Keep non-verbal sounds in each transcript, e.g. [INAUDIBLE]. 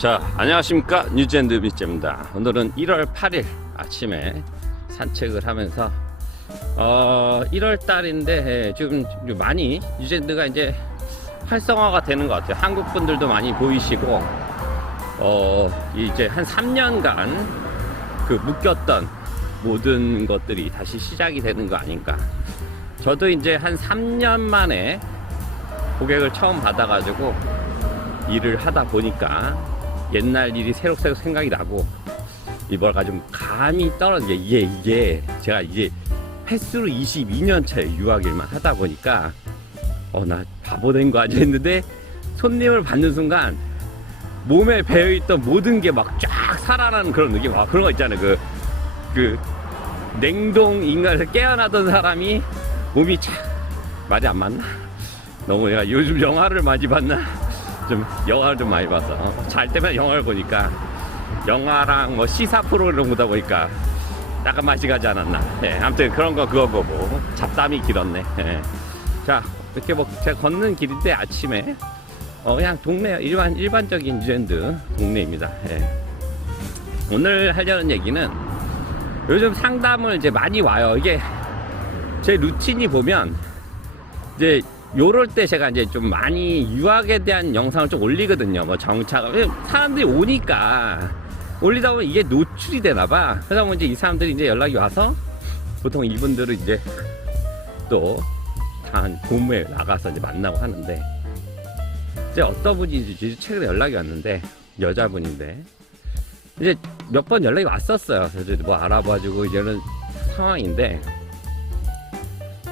자, 안녕하십니까. 뉴젠드 비제입니다. 오늘은 1월 8일 아침에 산책을 하면서, 어, 1월 달인데, 지금 좀 많이 뉴젠드가 이제 활성화가 되는 것 같아요. 한국 분들도 많이 보이시고, 어, 이제 한 3년간 그 묶였던 모든 것들이 다시 시작이 되는 거 아닌가. 저도 이제 한 3년 만에 고객을 처음 받아가지고 일을 하다 보니까 옛날 일이 새록새록 생각이 나고 이번가 좀 감이 떨어진 게 이게 이게 제가 이제 횟수로 22년 차에 유학일만 하다 보니까 어 나 바보 된 거 아니야 했는데 손님을 받는 순간 몸에 배어있던 모든 게 막 쫙 살아나는 그런 느낌 아 그런 거 있잖아요 그 그 냉동 인간에서 깨어나던 사람이 몸이 착 말이 안 맞나? 너무 내가 요즘 영화를 많이 봤나? 좀 영화를 좀 많이 봐서 어, 잘 때면 영화를 보니까 영화랑 뭐 시사 프로그램 보다 보니까 약간 맛이 가지 않았나. 예, 아무튼 그런 거 그거 보고 잡담이 길었네. 예. 자 이렇게 뭐 제가 걷는 길인데 아침에 어 그냥 동네 일반 일반적인 뉴젠드 동네입니다. 예. 오늘 하려는 얘기는 요즘 상담을 이제 많이 와요. 이게 제 루틴이 보면 이제 요럴 때 제가 이제 좀 많이 유학에 대한 영상을 좀 올리거든요. 뭐 정착, 사람들이 오니까 올리다 보면 이게 노출이 되나 봐. 그러다 보면 이제 이 사람들이 이제 연락이 와서 보통 이분들은 이제 또한 고무에 나가서 이제 만나고 하는데 이제 어떤 이제 최근에 연락이 왔는데 여자분인데 이제 몇 번 연락이 왔었어요. 그래서 뭐 알아봐주고 이제는 상황인데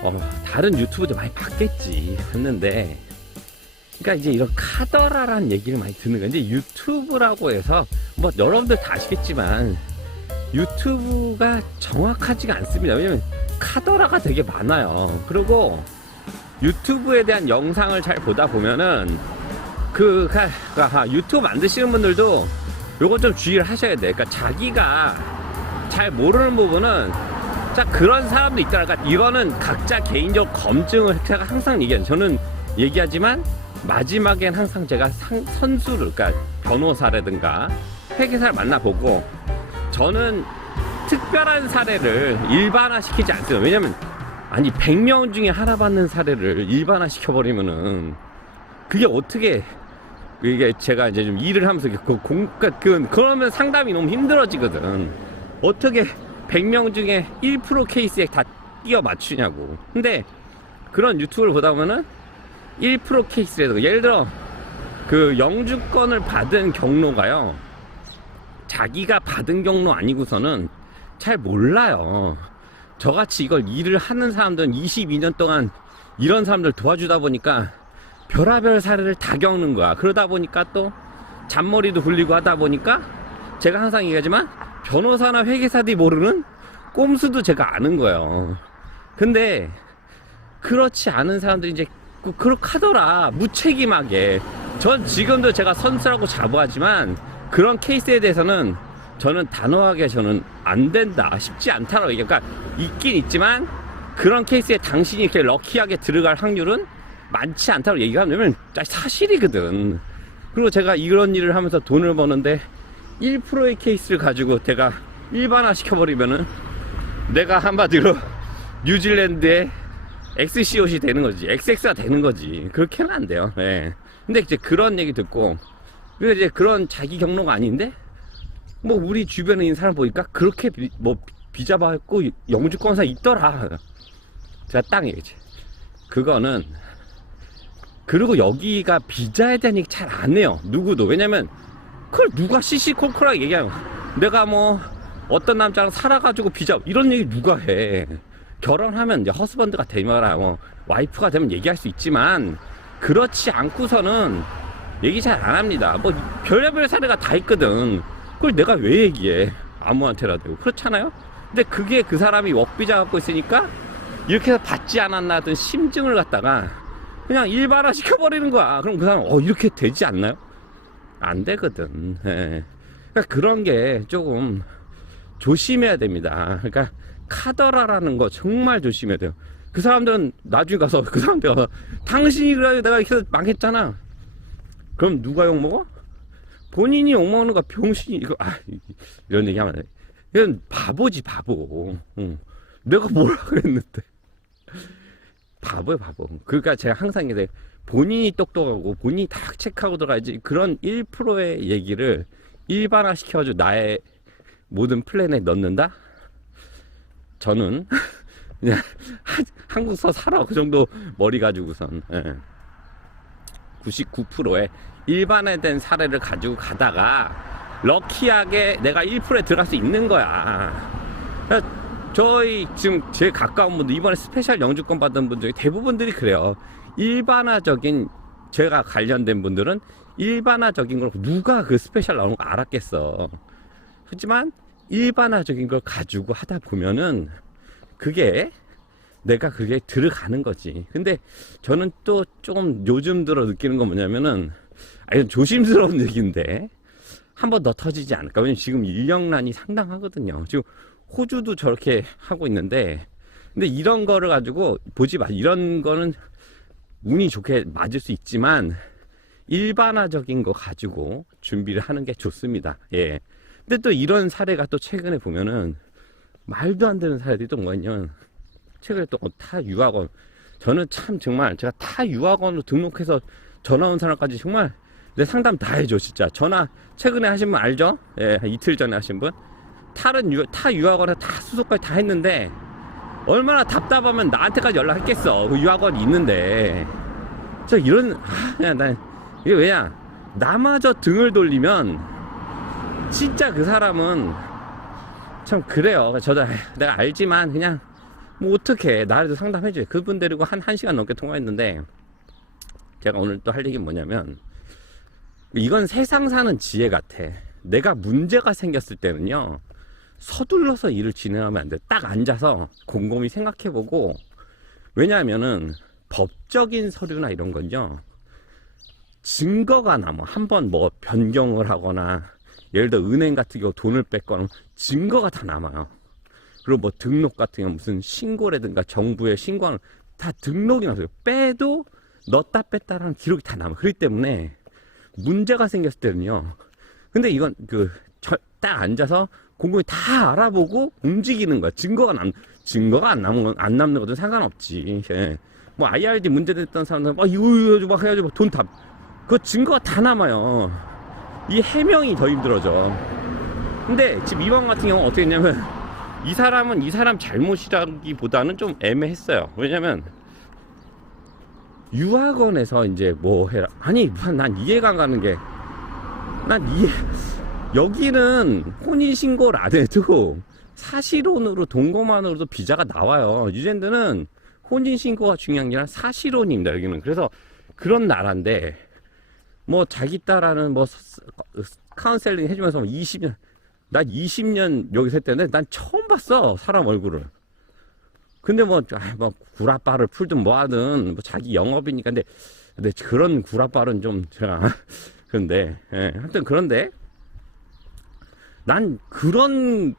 어, 다른 유튜브도 많이 봤겠지 했는데 그러니까 이제 이런 카더라라는 얘기를 많이 듣는. 이제 유튜브라고 해서 뭐 여러분들 다 아시겠지만 유튜브가 정확하지가 않습니다. 왜냐면 카더라가 되게 많아요. 그리고 유튜브에 대한 영상을 잘 보다 보면은 그, 가- 가- 하, 유튜브 만드시는 분들도 요거 좀 주의를 하셔야 돼. 그러니까 자기가 잘 모르는 부분은 자 그런 사람도 있더라. 그러니까 이거는 각자 개인적 검증을 제가 항상 얘기해요. 저는 얘기하지만 마지막엔 항상 제가 상- 선수를 그러니까 변호사라든가 회계사를 만나보고 저는 특별한 사례를 일반화시키지 않습니다. 왜냐면 아니 100명 중에 하나 받는 사례를 일반화 시켜버리면은 그게 어떻게 이게 제가 이제 좀 일을 하면서 그 공, 그러니까 그, 그러면 상담이 너무 힘들어지거든. 어떻게 100명 중에 1% 케이스에 다 끼워 맞추냐고. 근데 그런 유튜브를 보다 보면은 1% 케이스라도 예를 들어 그 영주권을 받은 경로가요. 자기가 받은 경로 아니고서는 잘 몰라요. 저같이 이걸 일을 하는 사람들은 22년 동안 이런 사람들 도와주다 보니까 별하별 사례를 다 겪는 거야. 그러다 보니까 또 잔머리도 굴리고 하다 보니까 제가 항상 얘기하지만 변호사나 회계사들이 모르는 꼼수도 제가 아는 거예요. 근데 그렇지 않은 사람들이 이제 그- 그렇게 하더라. 무책임하게. 전 지금도 제가 선수라고 자부하지만 그런 케이스에 대해서는 저는 단호하게 저는 안 된다. 쉽지 않다라고 얘기해요. 그러니까 있긴 있지만 그런 케이스에 당신이 이렇게 럭키하게 들어갈 확률은 많지 않다고 얘기하면 사실이거든. 그리고 제가 이런 일을 하면서 돈을 버는데 1%의 케이스를 가지고 제가 일반화 시켜버리면은 내가 한마디로 뉴질랜드의 XCOC 되는 거지. XX가 되는 거지. 그렇게는 안 돼요. 예. 근데 이제 그런 얘기 듣고, 그리고 이제 그런 자기 경로가 아닌데, 뭐 우리 주변에 있는 사람 보니까 그렇게 비, 뭐 비자 받고 영주권사 있더라. 제가 딱 얘기지. 그거는, 그리고 여기가 비자에 대한 얘기 잘 안 해요. 누구도. 왜냐면, 그걸 누가 시시콜콜하게 얘기하요. 내가 뭐, 어떤 남자랑 살아가지고 비자, 이런 얘기 누가 해. 결혼하면 이제 허스번드가 되거나 뭐 와이프가 되면 얘기할 수 있지만 그렇지 않고서는 얘기 잘 안 합니다. 뭐 별의별 사례가 다 있거든. 그걸 내가 왜 얘기해? 아무한테라도 그렇잖아요. 근데 그게 그 사람이 웍비자 갖고 있으니까 이렇게 해서 받지 않았나 하던 심증을 갖다가 그냥 일반화 시켜버리는 거야. 그럼 그 사람 어 이렇게 되지 않나요? 안 되거든. 예. 그러니까 그런 게 조금 조심해야 됩니다. 그러니까 카더라라는 거 정말 조심해야 돼요. 그 사람들은 나중에 가서 그 사람들 가서 당신이 그래 내가 이렇게 망했잖아. 그럼 누가 욕 먹어? 본인이 욕 먹는 거 병신이 이거 아 이런 얘기 하면 안 돼. 이건 바보지 바보. 응. 내가 뭐라 그랬는데 바보야 바보. 그러니까 제가 항상 이제 본인이 똑똑하고 본인이 다 체크하고 들어가야지 그런 1%의 얘기를 일반화 시켜가지고 나의 모든 플랜에 넣는다? 저는 [LAUGHS] 그냥 한- 한국서 살아 그 정도 머리 가지고선 예. 99%의 일반화된 사례를 가지고 가다가 럭키하게 내가 1%에 들어갈 수 있는 거야. 저희 지금 제일 가까운 분들 이번에 스페셜 영주권 받은 분 중에 대부분들이 그래요. 일반화적인 제가 관련된 분들은 일반화적인 걸 누가 그 스페셜 나오는 거 알았겠어. 하지만 일반화적인 걸 가지고 하다 보면은 그게 내가 그게 들어가는 거지. 근데 저는 또 조금 요즘 들어 느끼는 건 뭐냐면은 아 이건 조심스러운 [LAUGHS] 얘기인데 한 번 더 터지지 않을까. 왜냐면 지금 인력난이 상당하거든요. 지금 호주도 저렇게 하고 있는데 근데 이런 거를 가지고 보지 마. 이런 거는 운이 좋게 맞을 수 있지만 일반화적인 거 가지고 준비를 하는 게 좋습니다. 예. 근데 또 이런 사례가 또 최근에 보면은 말도 안 되는 사례들이 또 뭐가 있냐면 최근에 또 타 유학원 저는 참 정말 제가 타 유학원으로 등록해서 전화 온 사람까지 정말 내 상담 다 해줘 진짜 전화 최근에 하신 분 알죠? 예, 한 이틀 전에 하신 분 탈은 유, 타 유학원에 다 수속까지 다 했는데 얼마나 답답하면 나한테까지 연락했겠어. 그 유학원이 있는데. 저 이런 아, 그냥 난 이게 왜냐. 나마저 등을 돌리면 진짜 그 사람은 참 그래요. 저도 내가 알지만 그냥 뭐 어떻게 나라도 상담해줘요. 그분 데리고 한 1시간 넘게 통화했는데 제가 오늘 또 할 얘기는 뭐냐면 이건 세상 사는 지혜 같아. 내가 문제가 생겼을 때는요 서둘러서 일을 진행하면 안 돼. 딱 앉아서 곰곰이 생각해보고 왜냐하면은 법적인 서류나 이런 건요 증거가 남아 한번 뭐 변경을 하거나 예를 들어 은행 같은 경우 돈을 뺐거나 증거가 다 남아요. 그리고 뭐 등록 같은 경우 무슨 신고라든가 정부에 신고하는 다 등록이 나서요. 빼도 넣었다 뺐다라는 기록이 다 남아. 그렇기 때문에 문제가 생겼을 때는요. 근데 이건 그 딱 앉아서 곰곰이 다 알아보고 움직이는 거야. 증거가 남 증거가 안 남는 건 안 남는 것도 상관없지. 예. 뭐 IRD 문제됐던 사람들은 막 이거 이거 막 해가지고 돈 다 그 증거가 다 남아요. 이 해명이 더 힘들어져. 근데 지금 이번 같은 경우 는 어떻게 했냐면 이 사람은 이 사람 잘못이라기보다는 좀 애매했어요. 왜냐면 유학원에서 이제 뭐 해라. 아니, 난 이해가 안 가는 게, 난 이해, 여기는 혼인신고를 안 해도 사실혼으로 동거만으로도 비자가 나와요. 뉴질랜드는 혼인신고가 중요한 게 아니라 사실혼입니다, 여기는. 그래서 그런 나라인데, 뭐 자기 딸하는 뭐 스- 카운셀링 해주면서 20년, 난 20년 여기서 했다는데 난 처음 봤어, 사람 얼굴을. 근데 뭐, 아, 뭐, 구라빠를 풀든 뭐 하든, 뭐 자기 영업이니까. 근데, 근데 그런 구라빠는 좀 제가, [LAUGHS] 그런데, 예, 하여튼 그런데, 난 그런,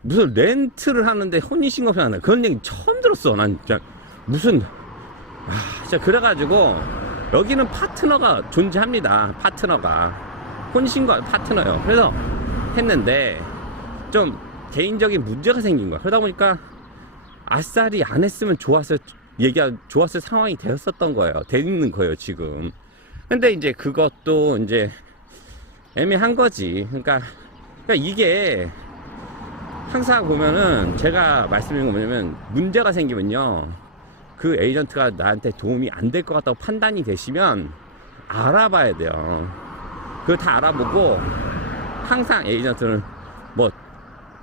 무슨 렌트를 하는데 혼인신고를 하는 그런 얘기 처음 들었어. 난 진짜, 무슨, 아, 진짜 그래가지고, 여기는 파트너가 존재합니다. 파트너가. 혼인신고 파트너요. 그래서 했는데, 좀 개인적인 문제가 생긴 거야. 그러다 보니까, 아싸리 안 했으면 좋았을 얘기가 좋았을 상황이 되었었던 거예요. 돼 있는 거예요, 지금. 근데 이제 그것도 이제 애매한 거지. 그러니까, 그러니까 이게 항상 보면은 제가 말씀드린 거 뭐냐면 문제가 생기면요. 그 에이전트가 나한테 도움이 안 될 것 같다고 판단이 되시면 알아봐야 돼요. 그걸 다 알아보고 항상 에이전트는 뭐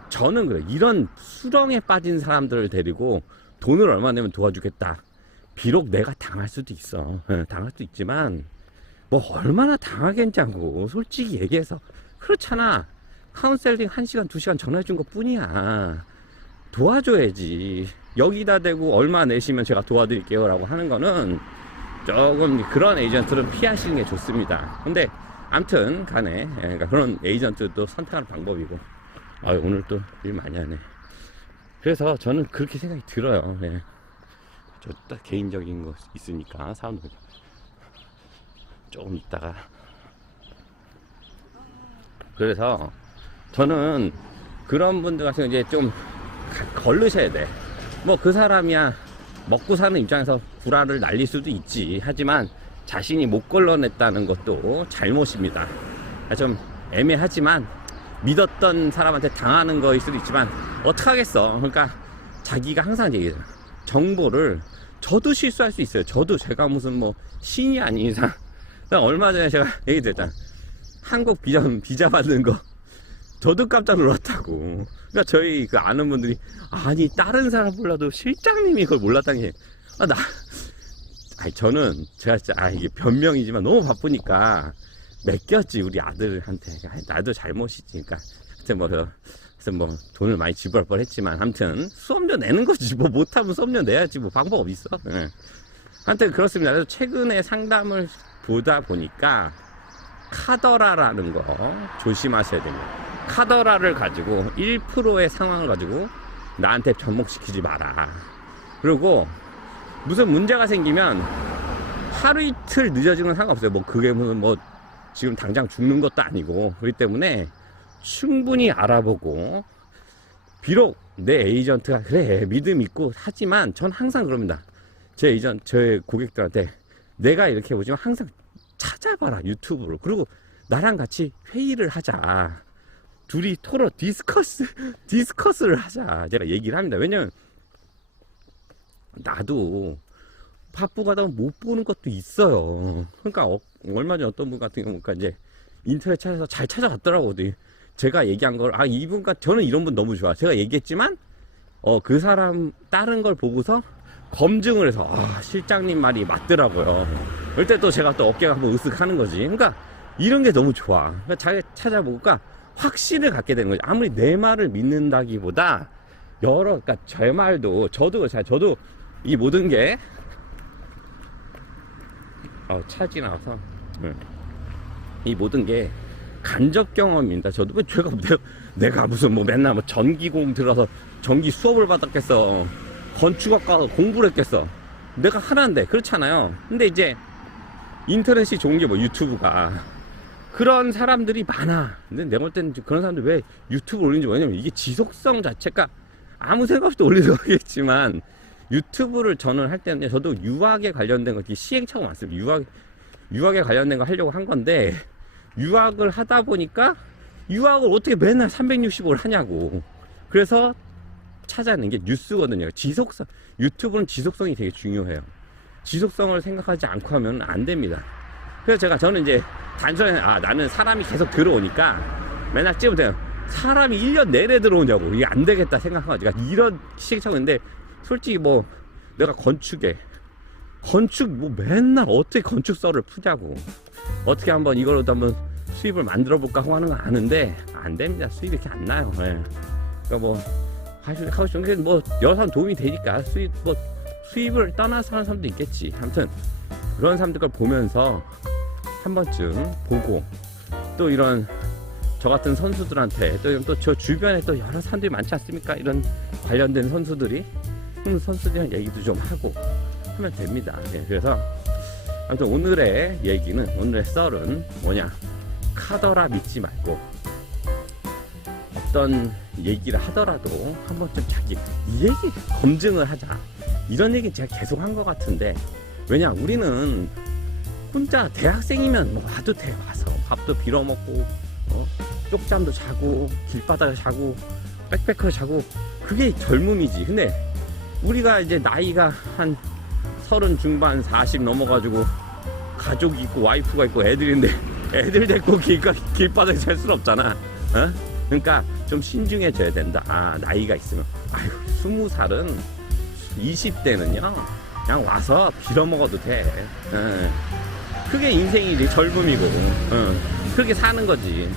저는 그래. 이런 수렁에 빠진 사람들을 데리고 돈을 얼마 내면 도와주겠다. 비록 내가 당할 수도 있어. 예, 당할 수도 있지만, 뭐, 얼마나 당하겠냐고. 솔직히 얘기해서. 그렇잖아. 카운셀링 1시간, 2시간 전화해준 것 뿐이야. 도와줘야지. 여기다 대고 얼마 내시면 제가 도와드릴게요. 라고 하는 거는 조금 그런 에이전트는 피하시는 게 좋습니다. 근데, 암튼 간에, 예, 그러니까 그런 에이전트도 선택하는 방법이고. 아 오늘 또 일 많이 하네. 그래서 저는 그렇게 생각이 들어요. 예. 저딱 개인적인 거 있으니까 사람들 조금 있다가 그래서 저는 그런 분들 같은 이제 좀 가- 걸르셔야 돼. 뭐 그 사람이야 먹고 사는 입장에서 구라를 날릴 수도 있지. 하지만 자신이 못 걸러냈다는 것도 잘못입니다. 아, 좀 애매하지만 믿었던 사람한테 당하는 거일 수도 있지만 어떡하겠어. 그러니까 자기가 항상 얘기해요. 정보를 저도 실수할 수 있어요. 저도 제가 무슨 뭐 신이 아닌 이상. 얼마 전에 제가 얘기 드렸잖아. 한국 비자, 비자 받는 거. 저도 깜짝 놀랐다고. 그러니까 저희 그 아는 분들이 아니 다른 사람 몰라도 실장님이 그걸 몰랐다는 게 아, 나 아니 저는 제가 진짜 아 이게 변명이지만 너무 바쁘니까 맡겼지 우리 아들한테. 아이, 나도 잘못이지. 그러니까 하여튼 뭐 그- 하여튼 뭐 돈을 많이 지불할 뻔했지만 아무튼 수업료 내는 거지. 뭐 못하면 수업료 내야지. 뭐 방법 있어? 예. 하여튼 그렇습니다. 그래서 최근에 상담을 보다 보니까 카더라라는 거 조심하셔야 됩니다 카더라를 가지고 1%의 상황을 가지고 나한테 접목시키지 마라. 그리고 무슨 문제가 생기면 하루 이틀 늦어지는 건 상관없어요. 뭐 그게 무슨 뭐 지금 당장 죽는 것도 아니고. 그렇기 때문에 충분히 알아보고 비록 내 에이전트가 그래 믿음 있고 하지만 전 항상 그럽니다. 제 에이전 제 고객들한테 내가 이렇게 보지만 항상 찾아봐라 유튜브로. 그리고 나랑 같이 회의를 하자 둘이 토론 디스커스 [LAUGHS] 디스커스를 하자. 제가 얘기를 합니다. 왜냐면 나도 보면 못 보는 것도 있어요. 그러니까 어- 얼마 전에 어떤 분 같은 경우 그러니까 이제 인터넷 찾아서 잘 찾아갔더라고. 제가 얘기한 걸 아 이분과 저는 이런 분 너무 좋아. 제가 얘기했지만 어 그 사람 다른 걸 보고서 검증을 해서 아 실장님 말이 맞더라고요. 그럴 때또 제가 또 어깨가 한번 으쓱 하는 거지. 그러니까 이런 게 너무 좋아. 그러니까 잘 찾아보니까 확신을 갖게 되는 거지 아무리 내 말을 믿는다기보다 여러 그러니까 제 말도 저도 그렇잖아요 저도 이 모든 게 어, 차 지나서 이 모든 게 간접 경험입니다. 저도 왜 제가 내가, 무슨 뭐 맨날 뭐 전기공 들어서 전기 수업을 받았겠어. 건축학 가서 공부를 했겠어. 내가 하나인데 그렇잖아요. 근데 이제 인터넷이 좋은 게 뭐 유튜브가 그런 사람들이 많아. 근데 내가 볼 때는 그런 사람들 왜 유튜브 올리는지 왜냐면 이게 지속성 자체가 아무 생각 없이 올리는 [LAUGHS] 거겠지만 유튜브를 저는 할 때는 저도 유학에 관련된 거 시행착오 많습니다. 유학 유학에 관련된 거 하려고 한 건데 유학을 하다 보니까 유학을 어떻게 맨날 365를 하냐고. 그래서 찾아낸 게 뉴스거든요. 지속성 유튜브는 지속성이 되게 중요해요. 지속성을 생각하지 않고 하면 안 됩니다. 그래서 제가 저는 이제 단순히 아 나는 사람이 계속 들어오니까 맨날 돼요. 사람이 1년 내내 들어오냐고. 이게 안 되겠다 생각하고 제가 이런 시행착오인데 솔직히 뭐 내가 건축에 건축 뭐 맨날 어떻게 건축서를 푸냐고. 어떻게 한번 이걸로도 한번 수입을 만들어 볼까 하고 하는 거 아는데 안 됩니다. 수입이 이렇게 안 나요. 예. 그러니까 뭐 하시- 하고 싶은 게뭐 여러 사람 도움이 되니까 수입 뭐 수입을 떠나서 하는 사람도 있겠지. 아무튼 그런 사람들 걸 보면서 한 번쯤 보고 또 이런 저 같은 선수들한테 또저 주변에 또 여러 사람들이 많지 않습니까? 이런 관련된 선수들이 음, 선수들이랑 얘기도 좀 하고 하면 됩니다. 예, 그래서 아무튼 오늘의 얘기는 오늘의 썰은 뭐냐? 카더라 믿지 말고 어떤 얘기를 하더라도 한 번쯤 자기 이 얘기 검증을 하자. 이런 얘기 제가 계속 한 것 같은데 왜냐? 우리는 혼자 대학생이면 뭐 와도 돼 와서 밥도 빌어 먹고 어? 쪽잠도 자고 길바닥에 자고 백패커 자고 그게 젊음이지 근데 우리가 이제 나이가 한 서른 중반 40 넘어가지고 가족이 있고 와이프가 있고 애들인데 [LAUGHS] 애들 데리고 길가, 길바닥에 살 수는 없잖아 어? 그러니까 좀 신중해져야 된다 아 나이가 있으면 아유 스무 살은 20대는요 그냥 와서 빌어먹어도 돼 어. 그게 인생이지 젊음이고 어. 그렇게 사는 거지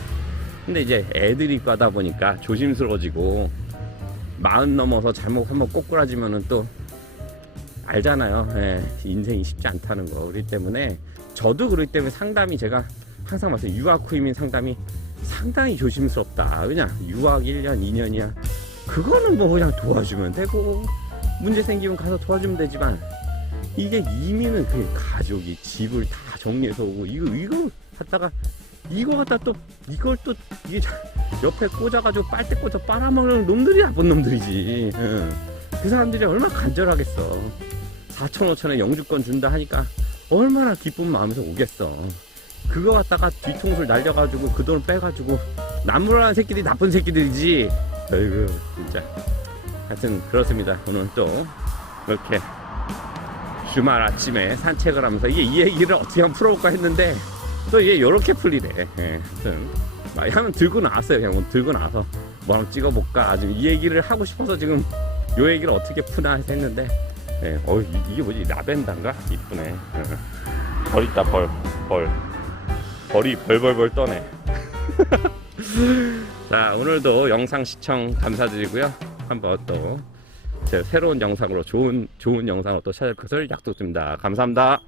근데 이제 애들이 하다 보니까 조심스러워지고 마흔 넘어서 잘못 한번 꼬꾸라지면은 또 알잖아요. 예, 인생이 쉽지 않다는 거. 그렇기 때문에 저도 그렇기 때문에 상담이 제가 항상 말씀 유학 후임인 상담이 상당히 조심스럽다. 왜냐 유학 1년 2년이야. 그거는 뭐 그냥 도와주면 되고 문제 생기면 가서 도와주면 되지만 이게 이민은 그 가족이 집을 다 정리해서 오고 이거 이거 갖다가 이거 갖다 또 이걸 또 이게 옆에 꽂아가지고 빨대 꽂아 빨아먹는 놈들이 나쁜 놈들이지. 응. 그 사람들이 얼마나 간절하겠어. 4천 5천에 영주권 준다 하니까 얼마나 기쁜 마음에서 오겠어. 그거 갖다가 뒤통수를 날려가지고 그 돈을 빼가지고 남물하는 새끼들이 나쁜 새끼들이지. 아이고 진짜. 하여튼 그렇습니다. 오늘 또 이렇게 주말 아침에 산책을 하면서 이게 이 얘기를 어떻게 하면 풀어볼까 했는데 또 이게 요렇게 풀리네. 예, 하여튼 막 하면 들고 나왔어요. 그냥 뭐 들고 나서 뭐랑 찍어볼까. 지금 이 얘기를 하고 싶어서 지금 요 얘기를 어떻게 푸나 했는데 예, 어 이- 이게 뭐지 라벤더인가? 이쁘네. 예. 벌 있다 벌 벌. 벌이 벌벌벌 떠네. [LAUGHS] 자 오늘도 영상 시청 감사드리고요. 한번 또 제 새로운 영상으로 좋은 좋은 영상으로 또 찾아올 것을 약속드립니다. 감사합니다.